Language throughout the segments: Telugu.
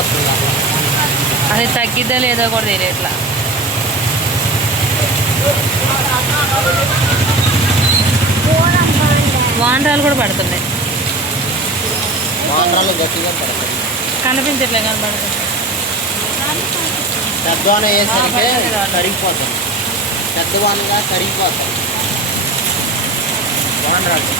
వస్తుంది అది తగ్గిద్దా లేదో కూడా తెలియట్లా. వానరాలు కూడా పడుతున్నాయి. వానరాలు గట్టిగా పడతాయి, కనిపించట్లే కనపడుతుంది. పెద్ద వాన వేసరికి కరిగిపోతుంది, పెద్ద వానగా కరిగిపోతాయి వానరాలు.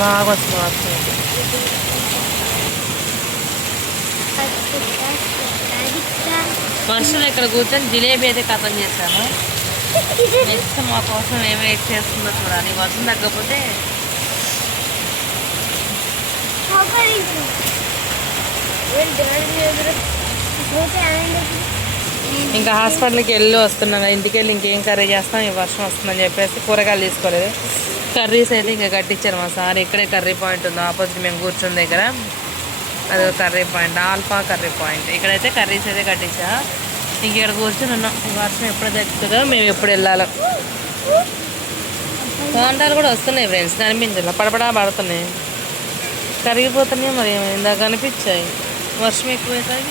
బాగా వస్తుంది వర్షం. వర్షం ఇక్కడ కూర్చొని జిలేబీ అయితే కథం చేశాను. నెక్స్ట్ మా కోసం ఏం వెయిట్ చేస్తుందో చూడాలి. వర్షం తగ్గకపోతే ఇంకా హాస్పిటల్కి వెళ్ళి వస్తున్నాను. ఇంటికి వెళ్ళి ఇంకేం కర్రీ చేస్తాం, ఈ వర్షం వస్తుందని చెప్పేసి కూరగాయలు తీసుకోలేదు. కర్రీస్ అయితే ఇంకా కట్టించారు మా సార్. ఇక్కడే కర్రీ పాయింట్ ఉంది ఆపోజిట్ మేము కూర్చున్న దగ్గర. అది curry point, alpha curry point. ఇక్కడైతే కర్రీస్ అయితే కట్టించా. ఇంక ఇక్కడ కూర్చొని ఉన్నాం. వర్షం ఎప్పుడు తగ్గుతుందో, మేము ఎప్పుడు వెళ్ళాలో. కాంటాలు కూడా వస్తున్నాయి ఫ్రెండ్స్, కనిపించాలి, పడపడా పడుతున్నాయి, కరిగిపోతున్నాయి. మరి ఇందాక కనిపించాయి. వర్షం ఎక్కువైపోయి